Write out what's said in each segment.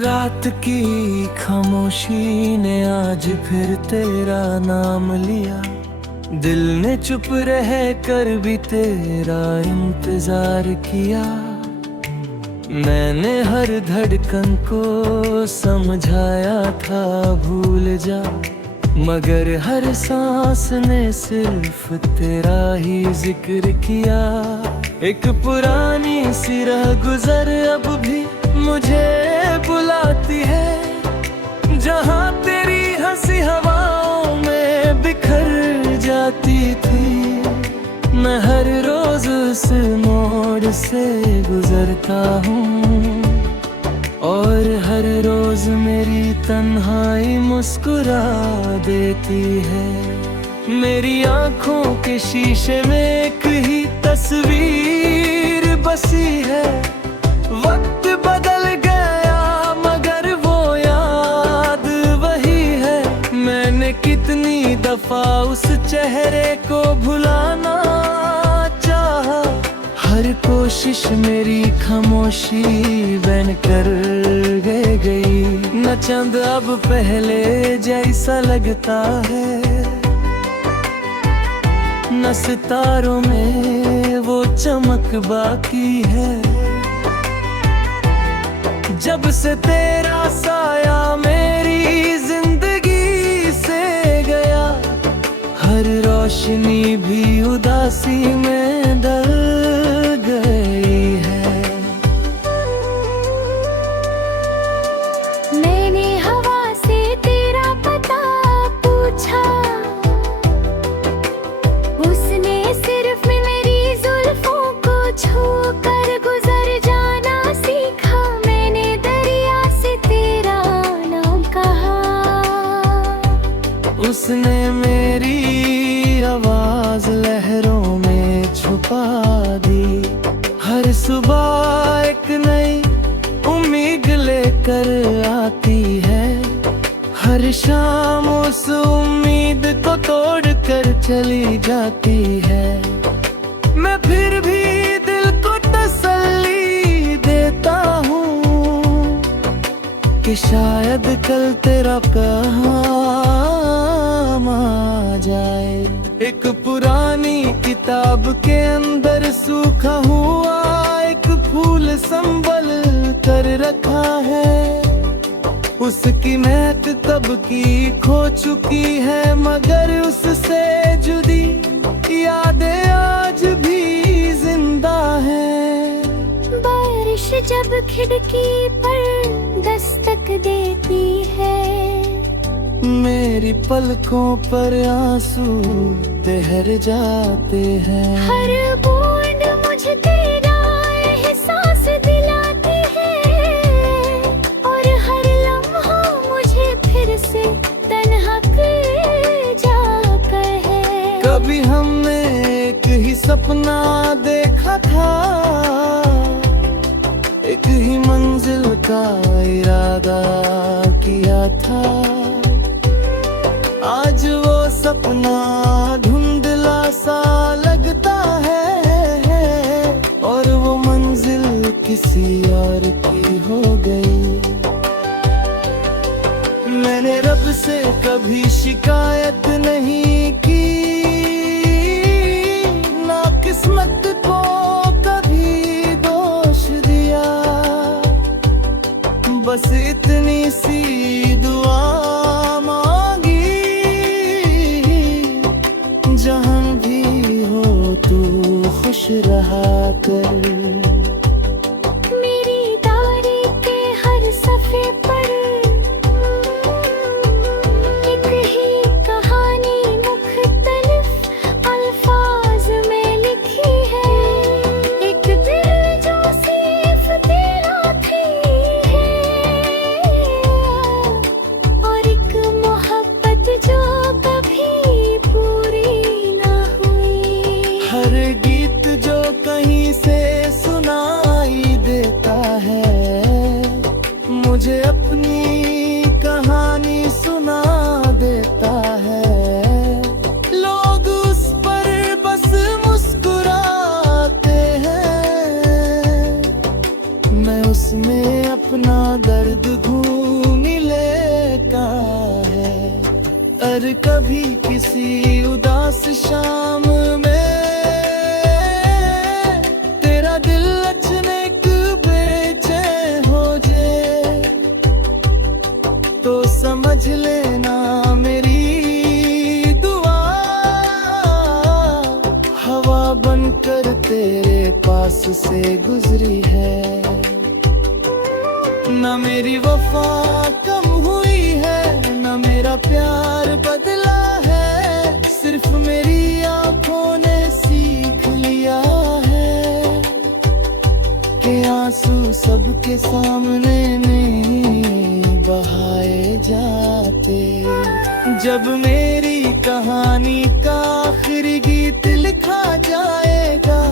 रात की खामोशी ने आज फिर तेरा नाम लिया। दिल ने चुप रह कर भी तेरा इंतजार किया। मैंने हर धड़कन को समझाया था भूल जा, मगर हर सांस ने सिर्फ तेरा ही जिक्र किया। एक पुरानी सी राह गुजर अब भी मुझे बुलाती है, जहाँ तेरी हंसी हवाओं में बिखर जाती थी। मैं हर रोज उस मोड़ से गुजरता हूँ और हर रोज मेरी तन्हाई मुस्कुरा देती है। मेरी आँखों के शीशे में एक ही तस्वीर बसी है। वक्त बदल गया मगर वो याद वही है। मैंने कितनी दफा उस चेहरे को भुलाना चाहा, हर कोशिश मेरी खामोशी बन कर गई। न चंद अब पहले जैसा लगता है, न सितारों में वो चमक बाकी है। जब से तेरा साया मेरी जिंदगी से गया, हर रोशनी भी उदासी में ढल गई है। मैंने हवा से तेरा पता पूछा, उसने सिर्फ मेरी जुल्फों को छू कर गुजर जाना सीखा। मैंने दरिया से तेरा नाम कहा, उसने मेरी आवाज लहरों में छुपा दी। हर सुबह एक नई उम्मीद लेकर आती है, हर शाम उस उम्मीद को तोड़ कर चली जाती है। मैं फिर भी दिल को तसल्ली देता हूँ कि शायद कल तेरा काम आ जाए। एक पुरानी किताब के अंदर सूखा हुआ एक फूल संभल कर रखा है। उसकी महक कब की खो चुकी है, मगर उससे जुड़ी यादें आज भी जिंदा हैं। बारिश जब खिड़की पर दस्तक देती है, मेरी पलकों पर आंसू तैर जाते हैं। हर बूंद मुझे तेरा एहसास दिलाती है, और हर लम्हा मुझे फिर से तन्हा कर जाकर है। कभी हमने एक ही सपना देखा था, एक ही मंजिल का इरादा किया था। आज वो सपना धुंधला सा लगता है, और वो मंजिल किसी और की हो गई। मैंने रब से कभी शिकायत नहीं की, ना किस्मत को कभी दोष दिया। बस इतनी सी दुआ मांगी, जहाँ भी हो तू खुश रहा कर। मेरी डायरी के हर सफ़े पर एक ही और कभी किसी उदास शाम में तेरा दिल अचानक बेचैन हो जाए तो समझ लेना मेरी दुआ हवा बनकर तेरे पास से गुजरी है। न मेरी वफा कम हुई है, न मेरा प्यार बदला है, सिर्फ मेरी आंखों ने सीख लिया है कि आंसू सबके सामने नहीं बहाए जाते। जब मेरी कहानी का आखिरी गीत लिखा जाएगा,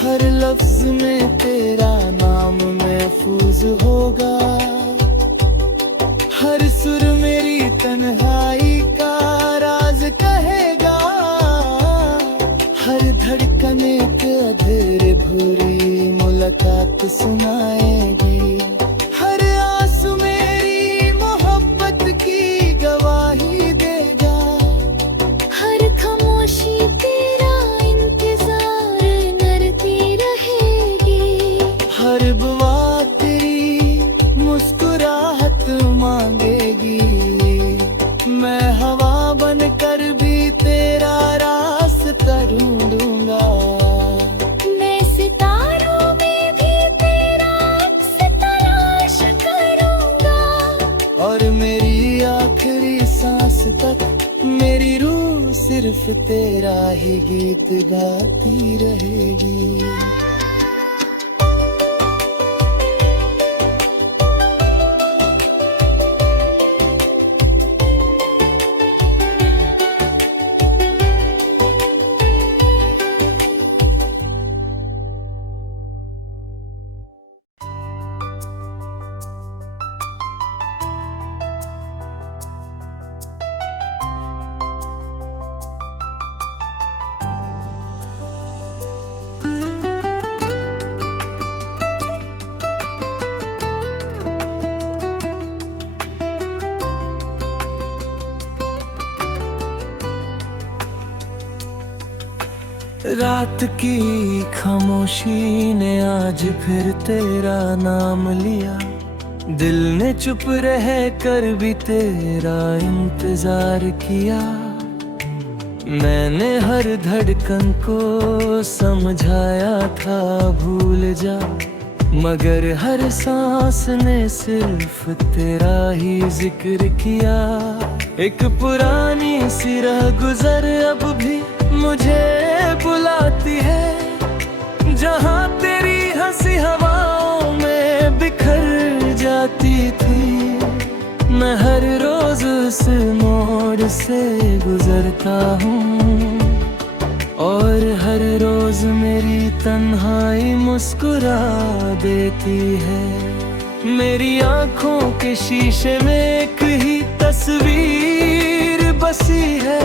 हर लफ्ज में तेरा नाम महफूज होगा, हर सुर मेरी तन्हाई का राज कहेगा, हर धड़कन एक अधूरी भूरी मुलाकात सुनाएगी, हर आंसू मेरी मोहब्बत की गवाही देगा, हर खामोशी तेरा इंतजार करती रहेगी, हर बुआ तेरी मुस्कुराहट मांगेगी। मैं हवा बनकर भी तेरा रास्ता ढूंढूंगा, मैं सितारों में भी तेरा अक्स तलाश करूंगा, और मेरी आखिरी सांस तक मेरी रूह सिर्फ तेरा ही गीत गाती रहेगी। रात की खामोशी ने आज फिर तेरा नाम लिया, दिल ने चुप रह कर भी तेरा इंतजार किया। मैंने हर धड़कन को समझाया था भूल जा, मगर हर सांस ने सिर्फ तेरा ही जिक्र किया। एक पुरानी सी राह गुजर अब भी मुझे बुलाती है, जहाँ तेरी हंसी हवाओं में बिखर जाती थी। मैं हर रोज उस मोड़ से गुजरता हूँ, और हर रोज मेरी तन्हाई मुस्कुरा देती है। मेरी आंखों के शीशे में एक ही तस्वीर बसी है।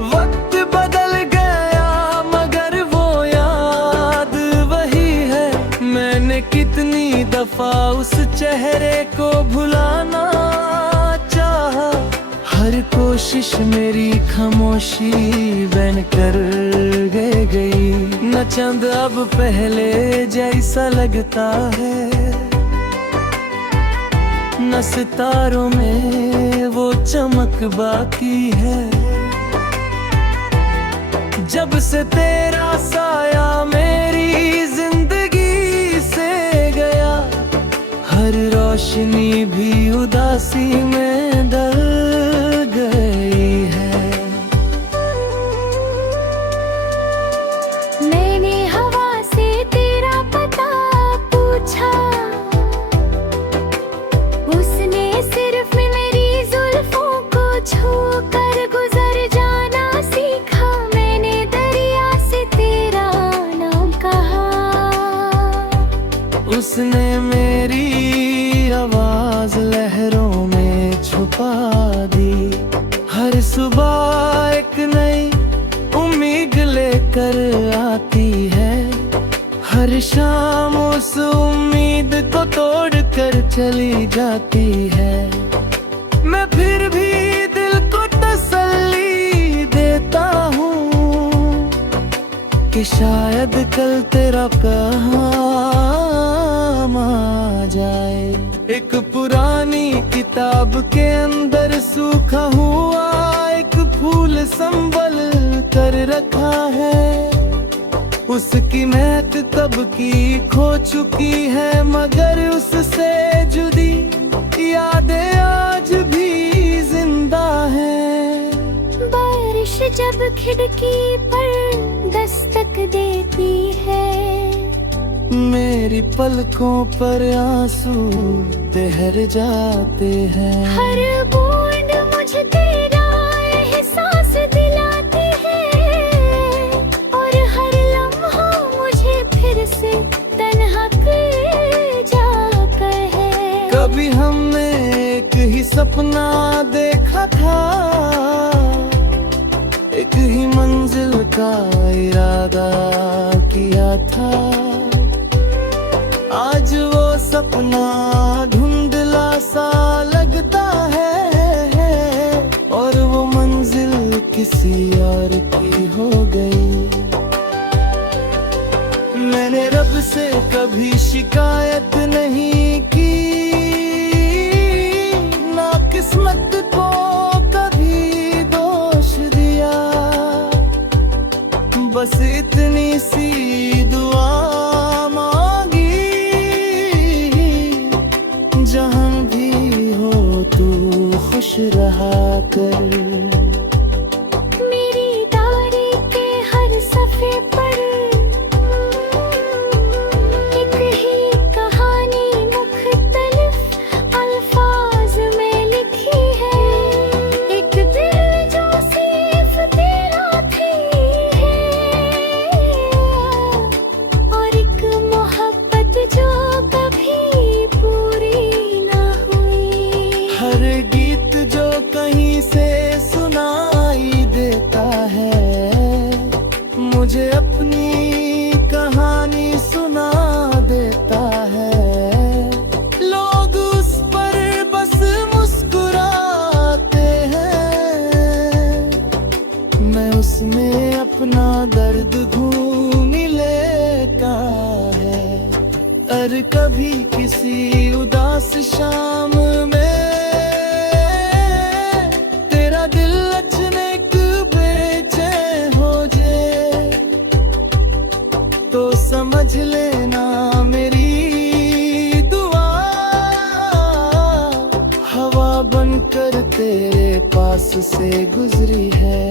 वक्त बदल गया मगर वो याद वही है। मैंने कितनी दफा उस चेहरे को भुलाना चाहा, हर कोशिश मेरी खामोशी बन कर गई। न चंद अब पहले जैसा लगता है, न सितारों में वो चमक बाकी है। जब से तेरा साया मेरी जिंदगी से गया, हर रोशनी भी उदासी में ढल गई है। मैंने हवा से तेरा पता पूछा, उसने सिर्फ मेरी जुल्फों को छू कर गुजर जाना सीखा। मैंने दरिया से तेरा नाम कहा, उसने मेरी आवाज लहरों में छुपा दी। हर सुबह एक नई उम्मीद लेकर आती है, हर शाम उस उम्मीद को तोड़ कर चली जाती है। मैं फिर भी दिल को कि शायद कल तेरा पैगाम आ जाए। एक पुरानी किताब के अंदर सूखा हुआ एक फूल संभल कर रखा है। उसकी महक तब की खो चुकी है, मगर उससे जुड़ी यादें आज भी जिंदा हैं। बारिश जब खिड़की पर दस्तक देती है, मेरी पलकों पर आंसू तैर जाते हैं। हर बूंद मुझे तेरा एहसास दिलाती है, और हर लम्हा मुझे फिर से तन्हा कर जाकर है। कभी हमने एक ही सपना देखा था, एक ही मंजिल का इरादा किया था। आज वो सपना धुंधला सा लगता है, और वो मंजिल किसी और की हो गई। मैंने रब से कभी शिकायत नहीं की, ना किस्मत को कभी दोष दिया। बस इतनी सी दुआ मांगी, जहां भी हो तू खुश रहा कर। मेरी डायरी के हर सफ़े पर एक ही कहानी मुख्तलिफ अल्फाज में लिखी है। एक दिल जो सिर्फ तेरा थी है, और एक मोहब्बत जो कभी पूरी ना हुई। हर गीत जो कहीं से सुनाई देता है, मुझे अपनी कहानी सुना देता है। लोग उस पर बस मुस्कुराते हैं, मैं उसमें अपना दर्द ढूंढ लेता है। और कभी किसी उदास शाम में तेरा दिल अचानक बेचैन हो जाए, तो समझ लेना मेरी दुआ हवा बनकर तेरे पास से गुजरी है।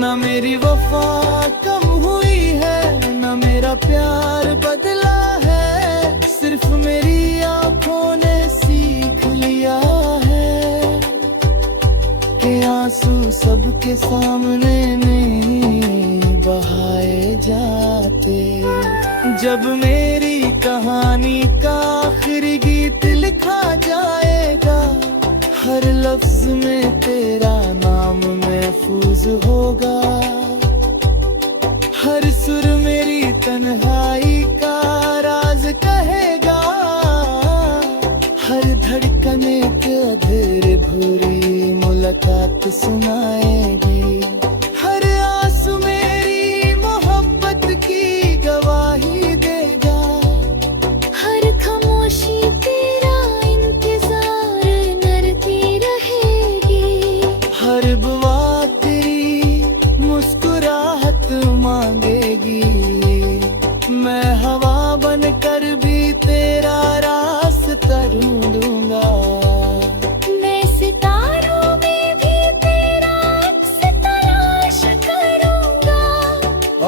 ना मेरी वफा कम हुई है, ना मेरा प्यार बदला है। सिर्फ मेरी आंखों ने सीख लिया है कि आंसू सबके सामने नहीं बहाए जाते। जब मेरी कहानी का आखिरी गीत लिखा जाएगा, हर लफ्ज में तेरा नाम महफूज होगा। हर सुर मेरी तन्हाई का राज कहेगा, हर धड़कन एक अधूरी भूरी मुलाकात सुनाएगी। हर आंसू मेरी मोहब्बत की गवाही देगा, हर खामोशी तेरा इंतजार करती रहेगी। हर बुआ तेरी मुस्कुराहट मांगेगी। मैं हवा बनकर भी तेरा रास्ता ढूंढूंगा, मैं सितारों में भी तेरा अक्स तलाश करूंगा।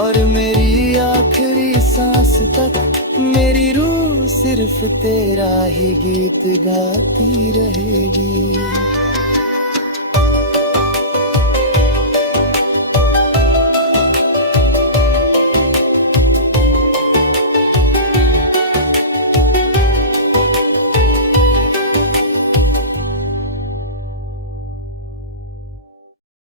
और मेरी आखिरी सांस तक मेरी रूह सिर्फ तेरा ही गीत गाती रहेगी।